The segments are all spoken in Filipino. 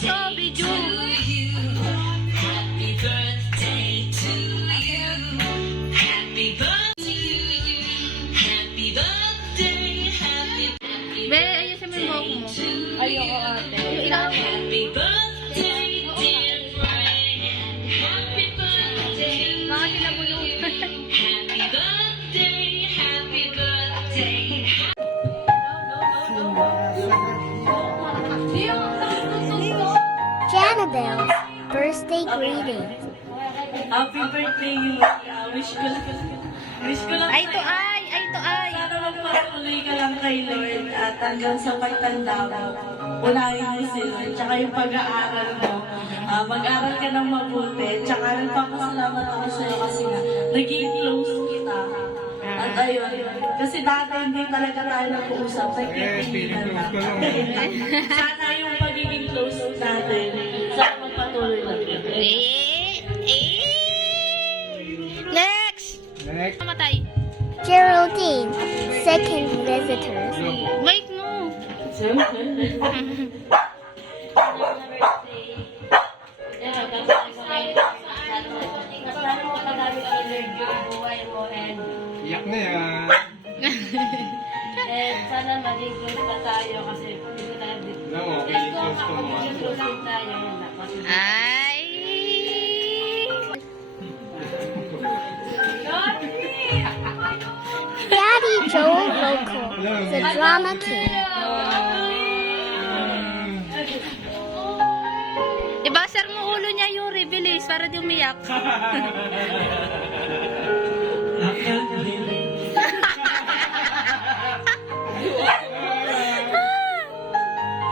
to, video. Happy birthday to you. Happy birthday to you. Happy birthday, happy Be, ayusin mo yung buhok mo. Ayoko ate. happy birthday, dear friend. Happy birthday. Mga kinabulong. Happy birthday, happy birthday. Janabelle's birthday greeting. Happy birthday, wish ko lang. Ay, to ay. Ay, to ay. Sana magpatuloy ka lang kay Lord at hanggang sa pagtanda mo, unahin mo si Lord. Tsaka yung pag-aaral mo, mag-aral ka ng mabuti. Tsaka nagpapasalamat ako sa'yo kasi nga, naging close kita. At ayun, kasi dati hindi talaga tayo nag-uusap. Nagkikilan na. Sana yung pagiging close natin, sana magpatuloy lang. Next! Next. Matay. Geraldine, second visitors. Wait, no. Iyak na yan. Sana maging close pa tayo kasi hindi tayo dito. No, okay. Close to mo. Close tayo. Ay! Daddy Joel Loco, the drama king. Ibasar mo ulo niya, Yuri. Bilis, para di umiyak.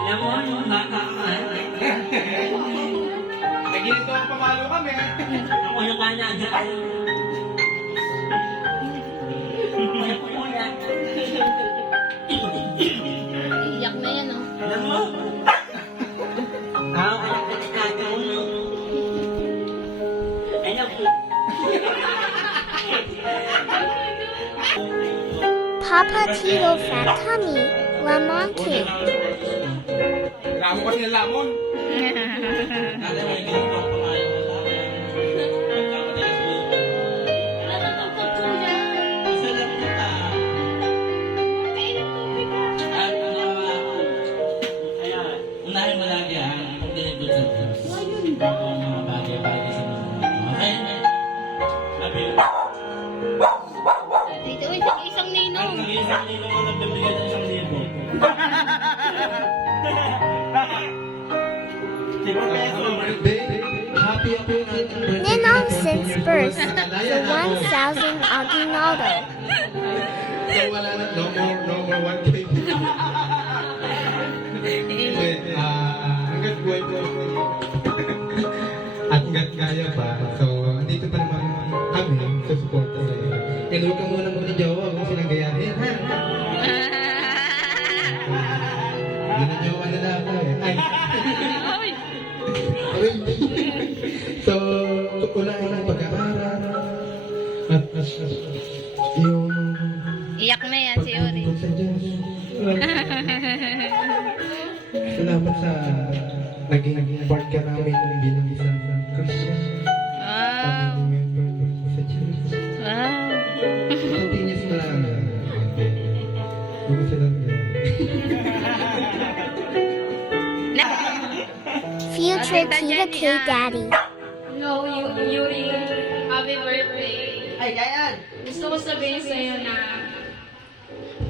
Alam mo, yung nakaan. Naginito ang pamalo kami. Ako yung kanagaan. Iyak na yan, oh. Alam mo? Ako yung kanagaan. Alam mo? Papa Tito Fat Tummy, Lemon King. Lamon kasi ng lamon. Unahin mo lagi ang pagdilibot sa Diyos. Ang mga bagay-bagay sa mundo. Okay? Sabi, Dito, uy, isang ninong. ang isang nilo mo nagbibigay ng 1,000. Happy ako na. Ninong since birth, the 1,000 aguinaldo. So wala na. No more 1K. Hanggat buhay po ako. At hanggat kaya pa. So, andito pa naman kami sa support ko. Huwag ka muna muna jowa kung silang gayahin. Ha? Ginadyowa na lang ako eh. Ay. So, unahin ang pag-aaral. At yung Iyak na yan si Yuri. pagtungkol sa Diyos. Salamat sa naging part ka namin bilang isang Christian. Wow. Sa Diyos. Wow. Continuous na lang. Huwag silang Future Tita K Daddy. No, Yuri, happy birthday. Ay, Gayan! Gusto ko sabihin sa'yo na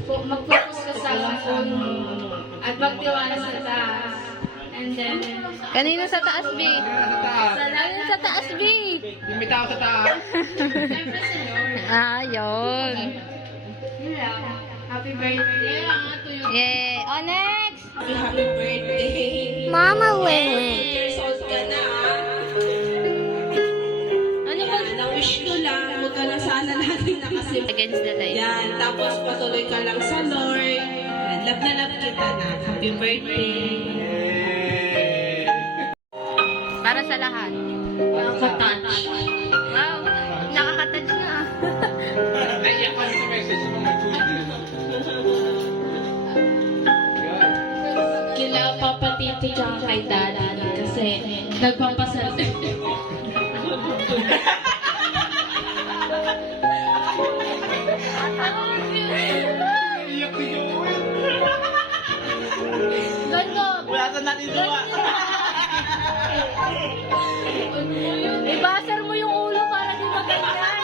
mag-focus ka sa phone mo at magtiwala sa taas. And then, Kanino sa taas, B? Kanino sa taas, B? Yung may tao sa taas. siyempre si Lord. Ah, yun. Yun lang. Happy birthday. Yay. Oh, next! Happy birthday! Mama Wing Years old ka na, Ano ba? na-wish ko lang, huwag ka na sana natin nakasimula. Against the light. Yan, tapos patuloy ka lang sa Lord. Yan, love na love kita na. Happy birthday! Para sa lahat. Nakaka-touch. Wow. Nakaka-touch na. Naiyak pa sa message mo mag-tweet. Kila Papa Tito Tito tsaka kay Daddy kasi nagpapasal. Ganto. Wala natin gawa. Ibasar mo yung ulo para di maganyan.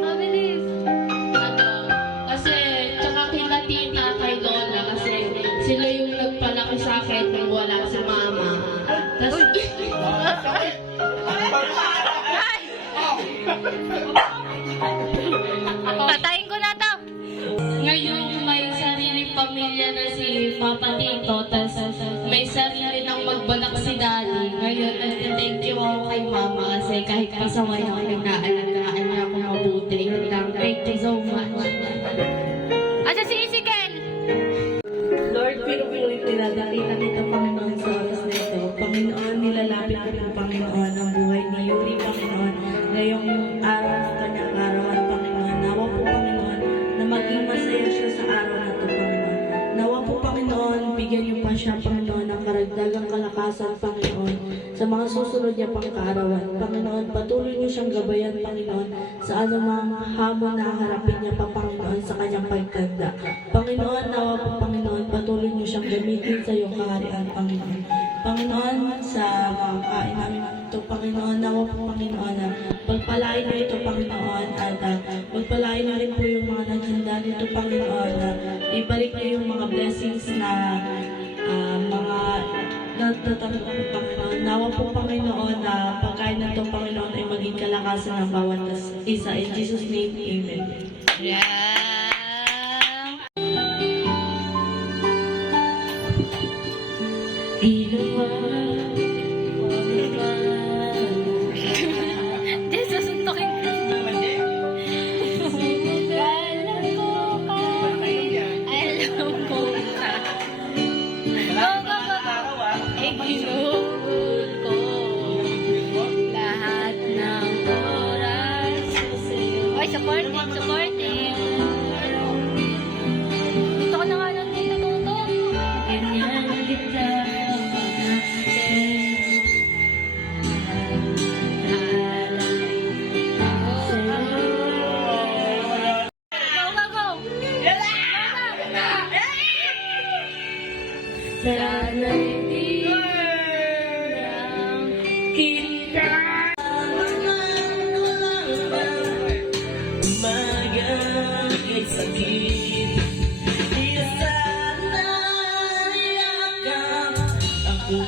Mabilis. Ano, kasi tsaka kila tita, kay lola kasi sila yung nagpalaki sa akin nung wala si mama. Tapos, Patayin ko na to. ngayon may sariling pamilya na si Papa Tito, tas may sarili ng magbalak si Daddy. Ngayon, nag-thank you ako kay Mama kasi kahit pasaway ako, nag-aalagaan niya ako mabuti. Thank you so much. Asa si Isikel? Lord, pinupulit nila, nakita kita, Panginoon, sa oras na ito. Panginoon, nilalapit ko ng Panginoon ang buhay ni Yuri, Panginoon. Ngayong araw ng kanyang arawan, Panginoon. Nawa po, Panginoon, na maging masaya siya sa araw na ito, Panginoon. Nawa po, Panginoon, bigyan niyo pa siya, Panginoon, ng karagdagang kalakasan, Panginoon, sa mga susunod niya pang kaarawan. Panginoon, patuloy niyo siyang gabayan, Panginoon, sa anumang hamon na harapin niya pa, Panginoon, sa kanyang pagtanda. Panginoon, nawa po, Panginoon, patuloy niyo siyang gamitin sa iyong kaharian, Panginoon. Panginoon, sa mga kain namin ito, Panginoon, nawa po, Panginoon, na pagpalain niyo ito, Panginoon, at pagpalain niyo rin po yung mga naghanda nito, Panginoon, na ibalik niyo yung mga blessings na mga natatanggap po, Panginoon. Nawa po, Panginoon, na pagkain na ito, Panginoon, ay maging kalakasan ng bawat isa. In Jesus' name, Amen. Yeah. Di, susuntokin ko. Alam ko ka. Go, go, go. Iginugol ko lahat ng oras sa'yo. Ay, supportive, supportive. Dito ko na nga lang dito, Toto. Ganyan kita Go, go, go. sana'y di lang kita. Umagang sakit, di sana yakap ako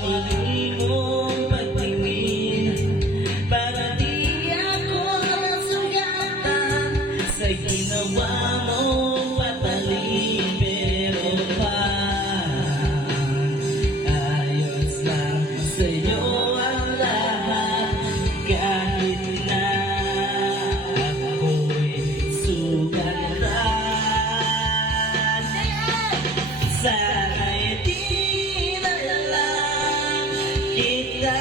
mong pagtingin para di ako nasugatan sa ginawa mong patalim. Pero ayos lang sa'yo ang lahat kahit na ako'y sugatan. Sana'y di na lang kita